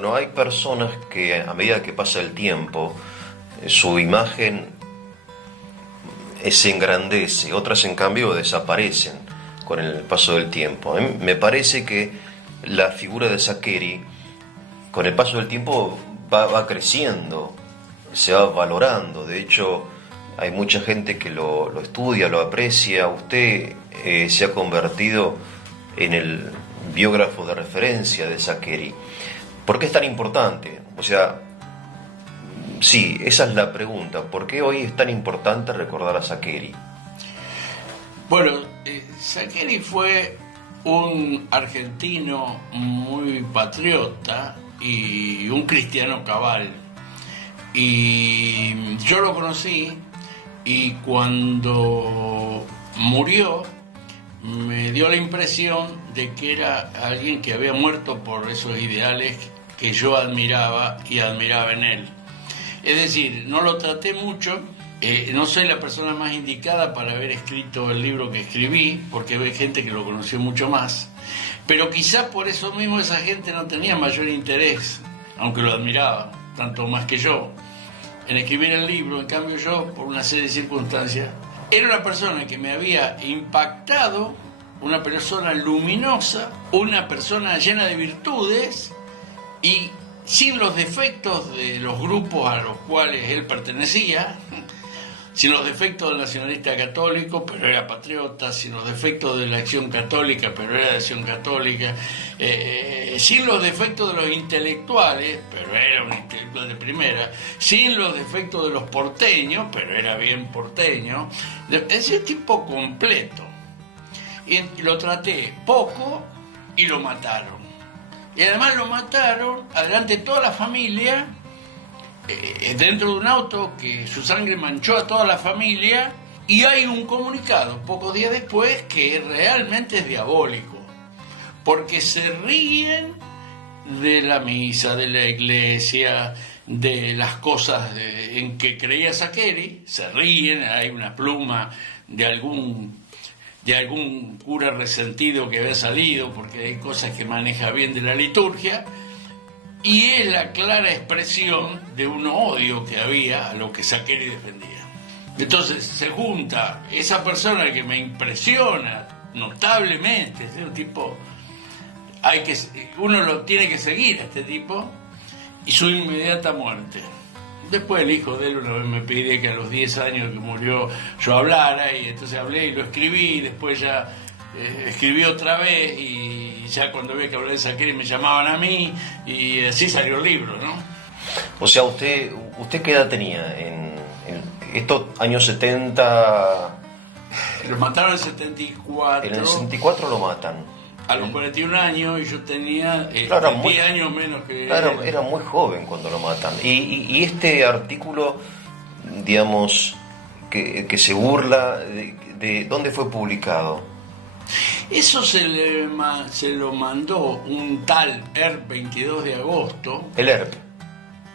Bueno, hay personas que a medida que pasa el tiempo, su imagen se engrandece, otras en cambio desaparecen con el paso del tiempo. A mí me parece que la figura de Saccheri, con el paso del tiempo, va creciendo, se va valorando. De hecho, hay mucha gente que lo estudia, lo aprecia. Usted se ha convertido en el biógrafo de referencia de Saccheri. ¿Por qué es tan importante? O sea, sí, esa es la pregunta. ¿Por qué hoy es tan importante recordar a Saccheri? Bueno, Saccheri fue un argentino muy patriota y un cristiano cabal. Y yo lo conocí, y cuando murió me dio la impresión de que era alguien que había muerto por esos ideales que yo admiraba y admiraba en él. Es decir, no lo traté mucho, no soy la persona más indicada para haber escrito el libro que escribí, porque hay gente que lo conoció mucho más, pero quizás por eso mismo esa gente no tenía mayor interés, aunque lo admiraba, tanto más que yo, en escribir el libro. En cambio yo, por una serie de circunstancias, era una persona que me había impactado, una persona luminosa, una persona llena de virtudes y sin los defectos de los grupos a los cuales él pertenecía, sin los defectos del nacionalista católico, pero era patriota, sin los defectos de la Acción Católica, pero era de Acción Católica, sin los defectos de los intelectuales, pero era un intelectual de primera, sin los defectos de los porteños, pero era bien porteño. Ese tipo completo. Y lo traté poco y lo mataron. Y además lo mataron adelante de toda la familia, dentro de un auto que su sangre manchó a toda la familia, y hay un comunicado pocos días después que realmente es diabólico, porque se ríen de la misa, de la iglesia, de las cosas en que creía Saccheri, se ríen. Hay una pluma de algún cura resentido que había salido porque hay cosas que maneja bien de la liturgia, y es la clara expresión de un odio que había a lo que Saccheri defendía. Entonces se junta esa persona que me impresiona notablemente, es un tipo, uno lo tiene que seguir a este tipo, y su inmediata muerte. Después el hijo de él una vez me pidió que a los 10 años que murió yo hablara, y entonces hablé y lo escribí, y después ya escribí otra vez, y ya cuando vi que hablé de Saccheri me llamaban a mí, y así salió el libro, ¿no? O sea, ¿usted qué edad tenía en estos años 70? Lo mataron en el 74. En el 64 lo matan. A los 41 años, y yo tenía 10 años menos que claro, era muy joven cuando lo matan. Y este artículo, digamos, que se burla, de ¿dónde fue publicado? Eso se lo mandó un tal ERP 22 de agosto. El ERP.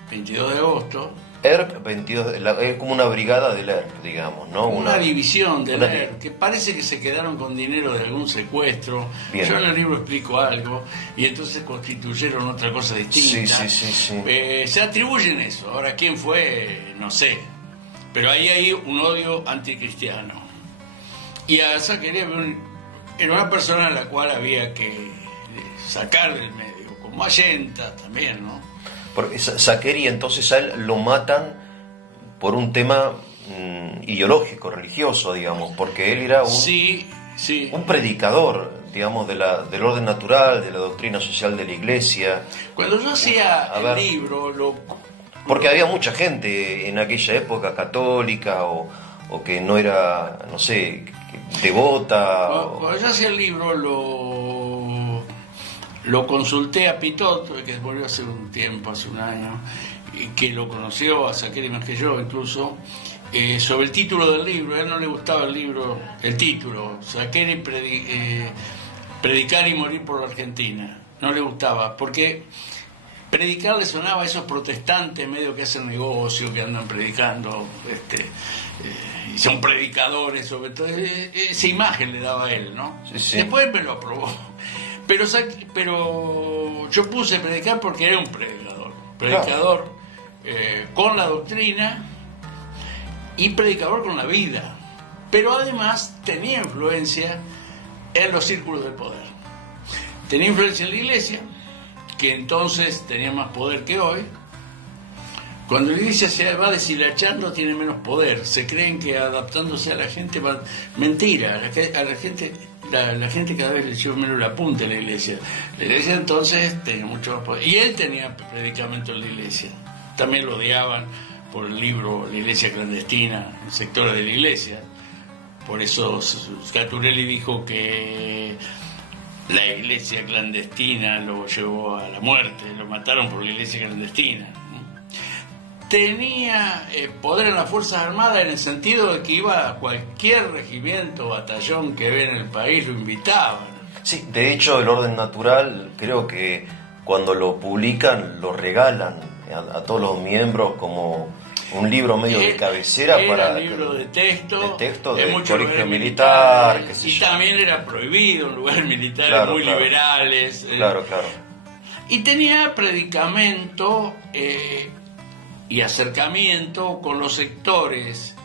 22 de agosto. ERP 22, es como una brigada del ERP, digamos, ¿no? Una división del ERP, que parece que se quedaron con dinero de algún secuestro. Bien. Yo en el libro explico algo, y entonces constituyeron otra cosa distinta. Sí. Se atribuyen eso. Ahora, ¿quién fue? No sé. Pero ahí hay un odio anticristiano. Y a Saccheri era una persona a la cual había que sacar del medio, como Allenta también, ¿no? Porque Saccheri, entonces, a él lo matan por un tema ideológico, religioso, digamos, porque él era un predicador, digamos, del orden natural, de la doctrina social de la Iglesia. Cuando yo hacía el libro... Porque había mucha gente en aquella época católica o que no era, no sé, devota. Cuando yo hacía el libro lo consulté a Pitot, que volvió hace un tiempo, hace un año, y que lo conoció a Saccheri más que yo incluso, sobre el título del libro. A él no le gustaba el título, Saccheri predicar y morir por la Argentina. No le gustaba, porque predicar le sonaba a esos protestantes medio que hacen negocio, que andan predicando, y son predicadores, sobre todo. Esa imagen le daba a él, ¿no? Sí. Después me lo aprobó. Pero yo puse predicar porque era un predicador con la doctrina y predicador con la vida, pero además tenía influencia en los círculos del poder. Tenía influencia en la iglesia, que entonces tenía más poder que hoy. Cuando la iglesia se va deshilachando tiene menos poder. Se creen que adaptándose a la gente va... Mentira, la gente cada vez le lleva menos la punta a la iglesia. La iglesia entonces tenía mucho más poder. Y él tenía predicamento en la iglesia. También lo odiaban por el libro La iglesia clandestina, sectores de la iglesia. Por eso Scaturelli dijo que la iglesia clandestina lo llevó a la muerte, lo mataron por la iglesia clandestina. Tenía poder en las Fuerzas Armadas en el sentido de que iba a cualquier regimiento o batallón que ve en el país, lo invitaban. Sí, de hecho el orden natural creo que cuando lo publican lo regalan a todos los miembros como un libro medio de cabecera para... un libro de texto de muchos colegio militar, militares, qué sé y yo. también era prohibido en lugares militares Claro, liberales. Claro. Y tenía predicamento y acercamiento con los sectores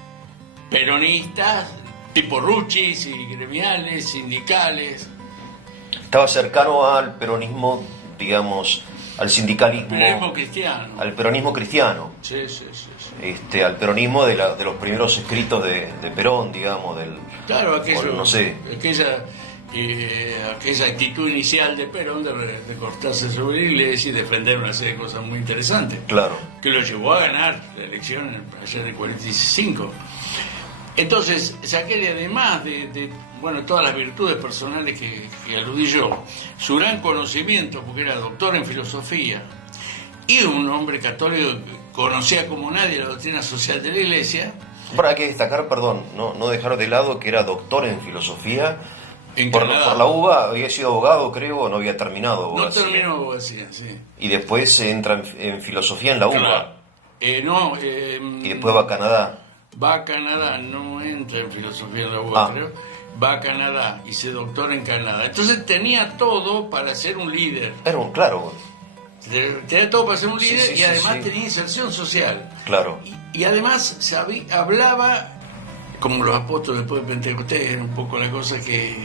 peronistas, tipo ruchis y gremiales, sindicales. Estaba cercano al peronismo, digamos, al sindicalismo. Peronismo cristiano. Al peronismo cristiano. Sí. Al peronismo de los primeros escritos de Perón, digamos, Claro, aquello, no sé. Aquella actitud inicial de Perón de cortarse sobre la iglesia y defender una serie de cosas muy interesantes. Claro. Que lo llevó a ganar la elección allá de 45. Entonces, Saccheri, además de todas las virtudes personales que aludí yo, su gran conocimiento, porque era doctor en filosofía, y un hombre católico que conocía como nadie la doctrina social de la iglesia. Bueno, hay que destacar, perdón, no dejar de lado que era doctor en filosofía. Por la UBA había sido abogado, creo, o no había terminado abogacía. No terminó abogacía, sí. Y después entra en filosofía en la UBA. Claro. Y después va a Canadá. Va a Canadá, no entra en filosofía en la UBA, creo. Va a Canadá y se doctora en Canadá. Entonces tenía todo para ser un líder. Claro. Tenía todo para ser un líder y además sí. tenía inserción social. Claro. Y además hablaba, como los apóstoles después de Pentecostés, era un poco la cosa que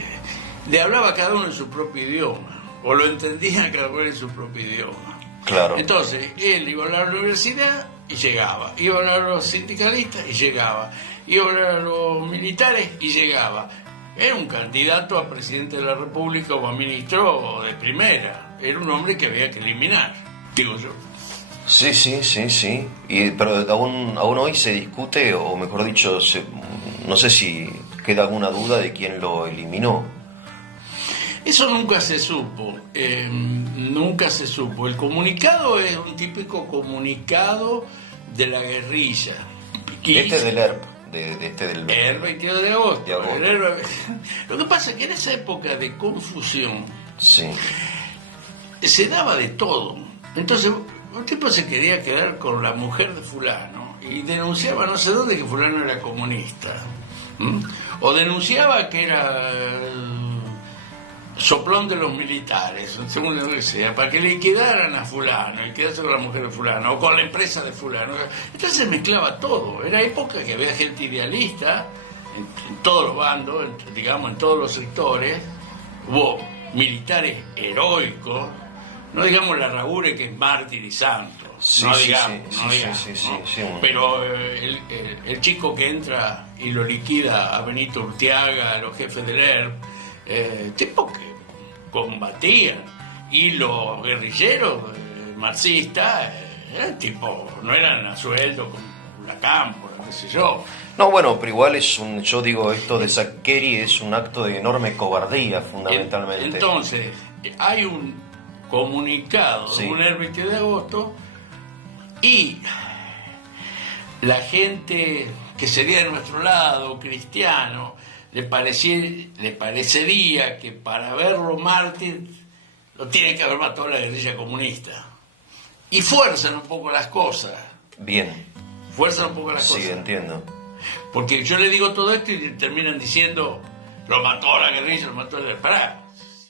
le hablaba a cada uno en su propio idioma, o lo entendía cada uno en su propio idioma. Claro. Entonces, él iba a hablar a la universidad y llegaba, iba a hablar a los sindicalistas y llegaba, iba a hablar a los militares y llegaba. Era un candidato a presidente de la República o a ministro de primera. Era un hombre que había que eliminar, digo yo. Sí. Pero aún hoy se discute, o mejor dicho, no sé si queda alguna duda de quién lo eliminó. Eso nunca se supo, nunca se supo. El comunicado es un típico comunicado de la guerrilla. Del ERP, del el 22 de agosto. Lo que pasa es que en esa época de confusión se daba de todo. Entonces, un tipo se quería quedar con la mujer de fulano y denunciaba no sé dónde que fulano era comunista. O denunciaba que era soplón de los militares, según lo que sea, para que liquidaran a fulano y quedarse con la mujer de fulano o con la empresa de fulano. Entonces se mezclaba todo. Era época que había gente idealista en todos los bandos, digamos, en todos los sectores. Hubo militares heroicos, no digamos la Larraure, que es mártir y santo, pero el chico que entra y lo liquida a Benito Urteaga, a los jefes del ERP, tipo que combatían, y los guerrilleros marxistas eran tipo, no eran a sueldo con la cámpora, qué sé yo. No, bueno, pero igual yo digo, esto de Saccheri es un acto de enorme cobardía, fundamentalmente. Entonces, hay un comunicado de un 22 de agosto y la gente que sería de nuestro lado, cristiano, le parecería que para verlo mártir lo tiene que haber matado la guerrilla comunista. Y fuerzan un poco las cosas. Bien. Fuerzan un poco las cosas. Sí, entiendo. Porque yo le digo todo esto y terminan diciendo, lo mató la guerrilla, lo mató la... Pará.